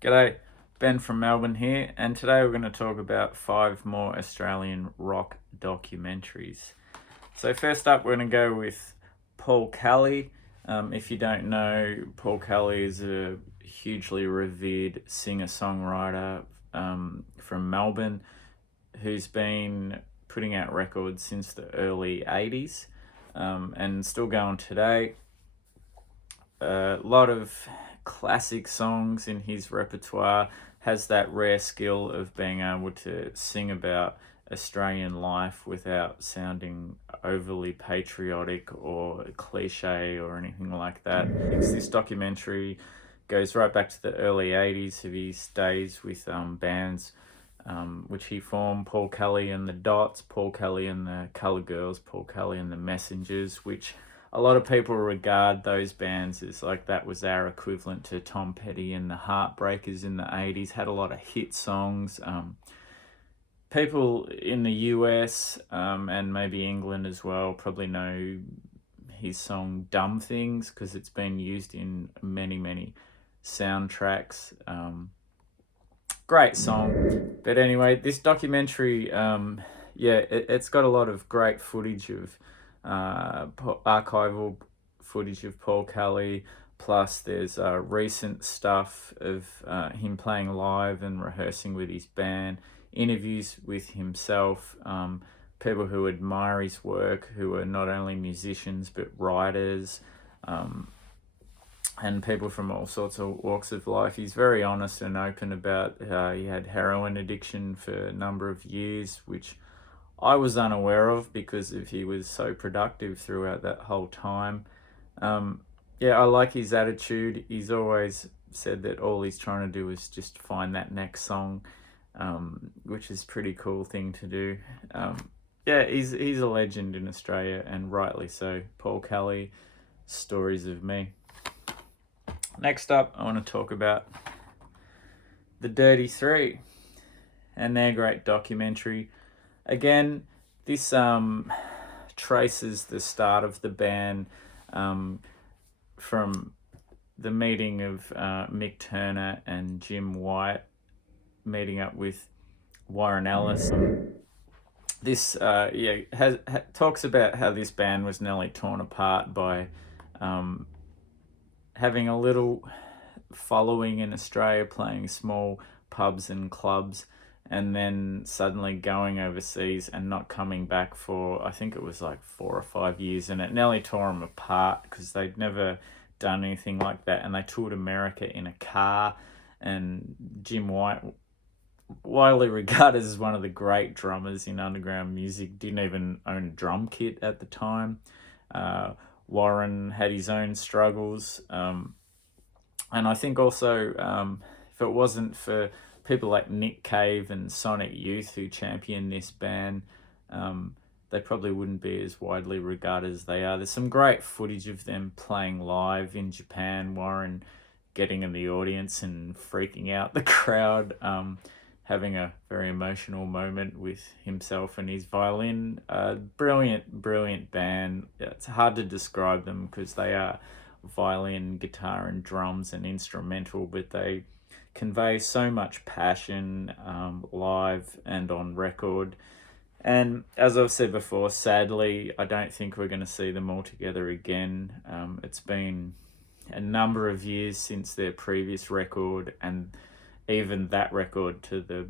G'day, Ben from Melbourne here, and today we're going to talk about 5 more Australian rock documentaries. So, first up, we're going to go with Paul Kelly. If you don't know, Paul Kelly is a hugely revered singer songwriter from Melbourne who's been putting out records since the early 80s and still going today. A lot of classic songs in his repertoire, has that rare skill of being able to sing about Australian life without sounding overly patriotic or cliche or anything like that. This documentary goes right back to the early 80s of his days with bands which he formed: Paul Kelly and the Dots, Paul Kelly and the Colour Girls, Paul Kelly and the Messengers, which a lot of people regard those bands as like that was our equivalent to Tom Petty and the Heartbreakers in the 80s. Had a lot of hit songs. People in the US and maybe England as well probably know his song Dumb Things because it's been used in many soundtracks. Great song. But anyway, this documentary, it's got a lot of great footage of archival footage of Paul Kelly. Plus, there's recent stuff of him playing live and rehearsing with his band, interviews with himself, people who admire his work, who are not only musicians but writers, and people from all sorts of walks of life. He's very honest and open about he had heroin addiction for a number of years, which I was unaware of because he was so productive throughout that whole time. I like his attitude. He's always said that all he's trying to do is just find that next song, which is a pretty cool thing to do. He's a legend in Australia, and rightly so. Paul Kelly, Stories of Me. Next up, I want to talk about the Dirty Three and their great documentary. Again, this traces the start of the band from the meeting of Mick Turner and Jim White meeting up with Warren Ellis. This talks about how this band was nearly torn apart by having a little following in Australia, playing small pubs and clubs, and then suddenly going overseas and not coming back for, I think it was like 4 or 5 years, and it nearly tore them apart because they'd never done anything like that, and they toured America in a car. And Jim White, widely regarded as one of the great drummers in underground music, didn't even own a drum kit at the time. Warren had his own struggles. And I think also, if it wasn't for people like Nick Cave and Sonic Youth who championed this band, they probably wouldn't be as widely regarded as they are. There's some great footage of them playing live in Japan, Warren getting in the audience and freaking out the crowd, having a very emotional moment with himself and his violin. Brilliant band. It's hard to describe them because they are violin, guitar and drums and instrumental, but they convey so much passion live and on record. And as I've said before, sadly, I don't think we're going to see them all together again. It's been a number of years since their previous record, and even that record to the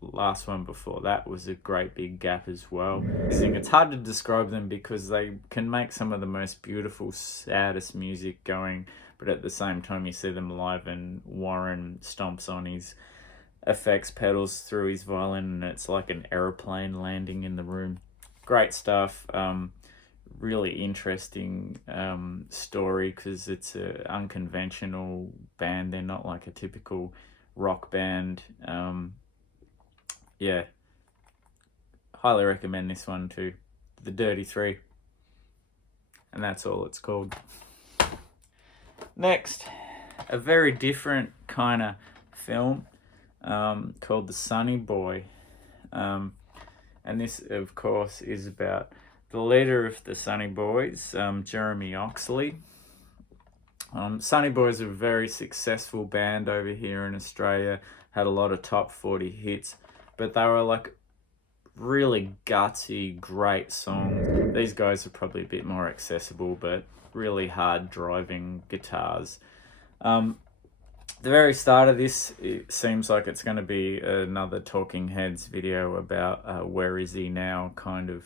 last one before that was a great big gap as well. It's hard to describe them because they can make some of the most beautiful, saddest music going, but at the same time you see them live and Warren stomps on his effects pedals through his violin and it's like an aeroplane landing in the room. Great stuff. Really interesting story because it's an unconventional band. They're not like a typical rock band. Highly recommend this one too, The Dirty Three, and that's all it's called. Next, a very different kind of film called The Sunny Boy, and this of course is about the leader of the Sunny Boys, Jeremy Oxley, Sunny Boys are a very successful band over here in Australia, had a lot of top 40 hits, but they were like really gutsy, great songs. These guys are probably a bit more accessible, but really hard driving guitars. The very start of this, it seems like it's going to be another Talking Heads video about where is he now, kind of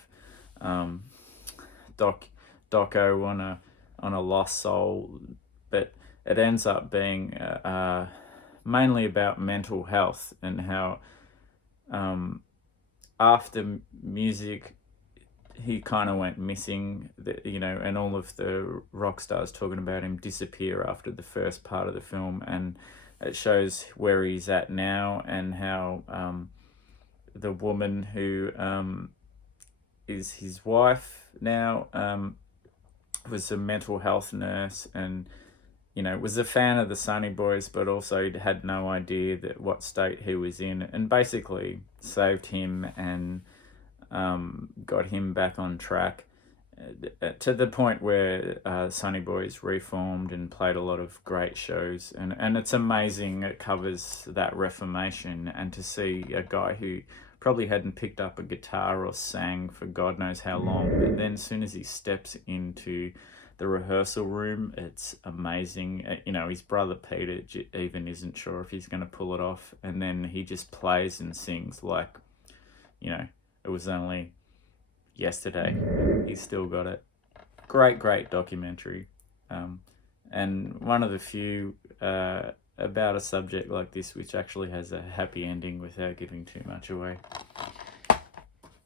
doco on a lost soul, but it ends up being mainly about mental health and how after music he kind of went missing, and all of the rock stars talking about him disappear after the first part of the film, and it shows where he's at now and how the woman who is his wife now was a mental health nurse and was a fan of the Sunny Boys, but also had no idea that what state he was in, and basically saved him and got him back on track to the point where Sunny Boys reformed and played a lot of great shows, and it's amazing. It covers that reformation, and to see a guy who probably hadn't picked up a guitar or sang for God knows how long, but then as soon as he steps into the rehearsal room, it's amazing. His brother Peter even isn't sure if he's going to pull it off, and then he just plays and sings like it was only yesterday. He's still got it. Great documentary, and one of the few about a subject like this which actually has a happy ending without giving too much away.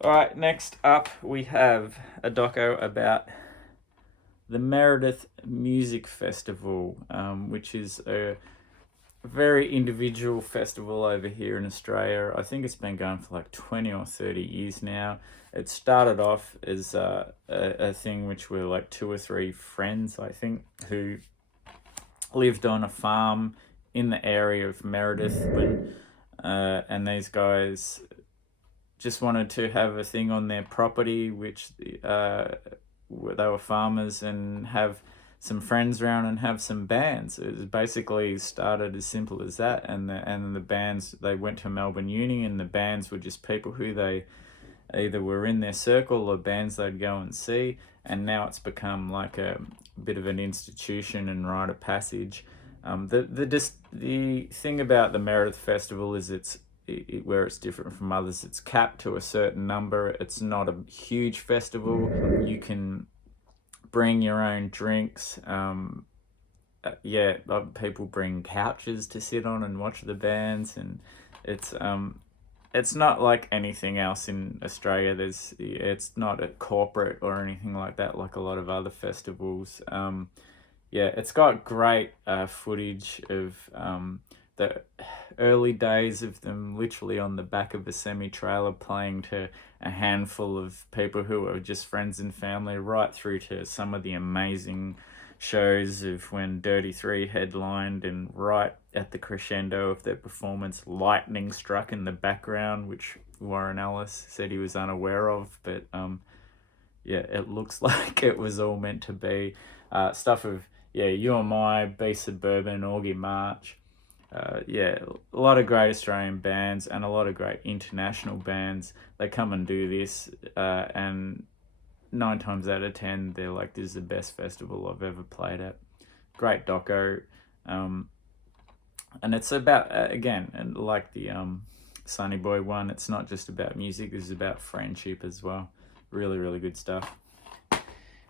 Alright, next up we have a doco about the Meredith Music Festival, which is a very individual festival over here in Australia. I think it's been going for like 20 or 30 years now. It started off as a thing which were like 2 or 3 friends, I think, who lived on a farm in the area of Meredith, and these guys just wanted to have a thing on their property, which they were farmers, and have some friends around and have some bands. It was basically started as simple as that, and the bands, they went to Melbourne Uni, and the bands were just people who they either were in their circle or bands they'd go and see, and now it's become like a bit of an institution and rite of passage. The thing about the Meredith Festival is where it's different from others. It's capped to a certain number. It's not a huge festival. You can bring your own drinks. People bring couches to sit on and watch the bands, and it's not like anything else in Australia. It's not a corporate or anything like that, like a lot of other festivals. It's got great footage of the early days of them literally on the back of a semi-trailer playing to a handful of people who are just friends and family, right through to some of the amazing shows of when Dirty Three headlined, and right at the crescendo of their performance, lightning struck in the background, which Warren Ellis said he was unaware of, but it looks like it was all meant to be. Stuff of You and My, Be Suburban, Augie March. A lot of great Australian bands and a lot of great international bands. They come and do this, and 9 times out of 10, they're like, this is the best festival I've ever played at. Great doco. And it's about, again, and like the Sunny Boy one, it's not just about music, this is about friendship as well. Really, really good stuff.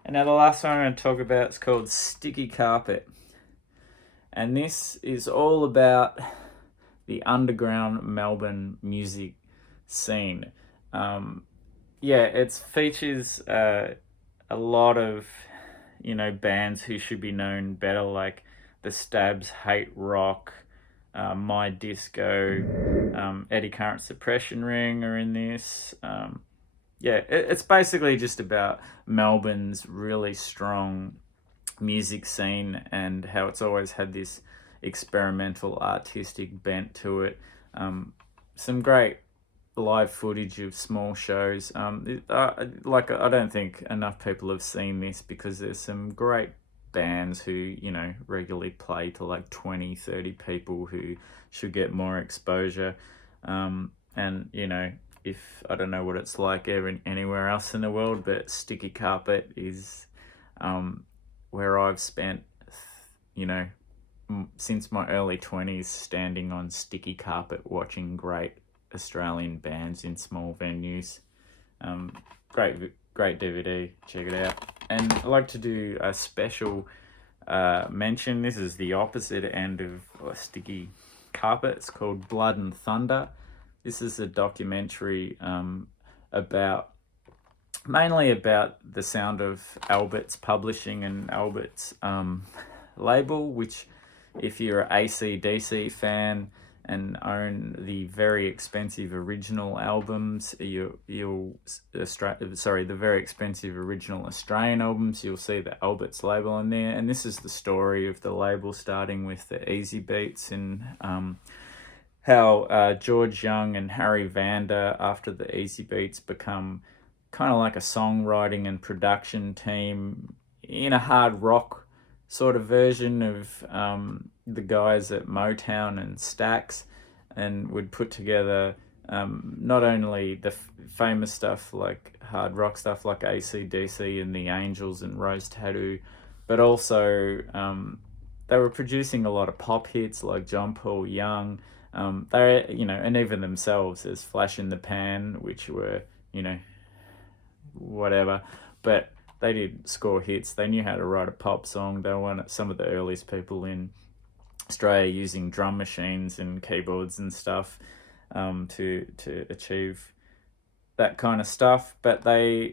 And now the last one I'm going to talk about is called Sticky Carpet. And this is all about the underground Melbourne music scene. It features a lot of, bands who should be known better, like The Stabs, Hate Rock, My Disco, Eddie Current Suppression Ring are in this. It's basically just about Melbourne's really strong music scene and how it's always had this experimental artistic bent to it. Some great live footage of small shows. I don't think enough people have seen this because there's some great bands who, you know, regularly play to like 20, 30 people who should get more exposure. And, you know, if I don't know what it's like anywhere else in the world, but Sticky Carpet is where I've spent, you know, since my early 20s standing on sticky carpet watching great Australian bands in small venues. Um, great DVD. Check it out. And I like to do a special mention. This is the opposite end of Sticky Carpet. It's called Blood and Thunder. This is a documentary about mainly about the sound of Albert's publishing and Albert's label, which, if you're an AC/DC fan and own the very expensive original albums, the very expensive original Australian albums, you'll see the Albert's label in there. And this is the story of the label, starting with the Easy Beats and how George Young and Harry Vander, after the Easy Beats, become kind of like a songwriting and production team in a hard rock sort of version of the guys at Motown and Stax, and would put together not only the famous stuff like hard rock stuff like AC/DC and the Angels and Rose Tattoo, but also they were producing a lot of pop hits like John Paul Young. They, you know, and even themselves as Flash in the Pan, which were, you know, whatever, but they did score hits. They knew how to write a pop song. They were one of some of the earliest people in Australia using drum machines and keyboards and stuff to achieve that kind of stuff. But they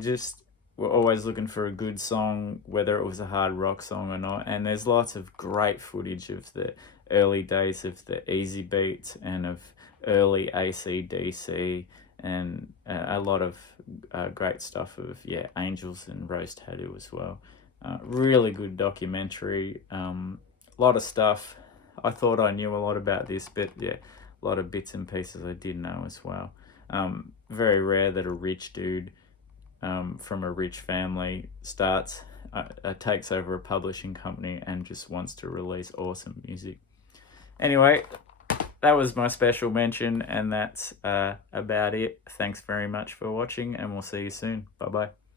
just were always looking for a good song, whether it was a hard rock song or not. And there's lots of great footage of the early days of the Easy Beats and of early AC/DC, and a lot of great stuff of Angels and Rose Tattoo as well. Really good documentary. A lot of stuff. I thought I knew a lot about this, but a lot of bits and pieces I did know as well. Very rare that a rich dude from a rich family takes over a publishing company and just wants to release awesome music. Anyway, that was my special mention, and that's about it. Thanks very much for watching, and we'll see you soon. Bye-bye.